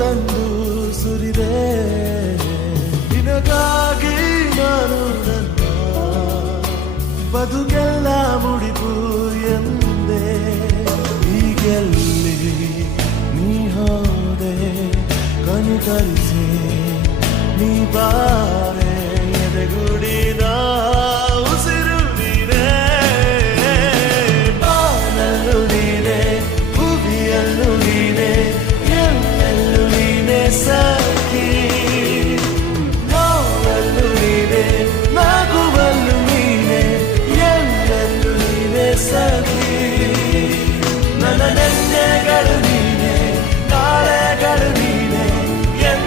ತಂದು ಸುರಿದೆ ನಿನಗಾಗಿ ನಾನು ನನ್ನ ಬದುಕೆಲ್ಲ ಮುಡಿಪು ಎಂದೆ ಈಗೆಲ್ಲಿ ನೀ ಹೋದೆ ಕನಿಕರಿಸಿ ನೀ ಬಾರೆ ಎದೆಗುಡಿನ ಉಸಿ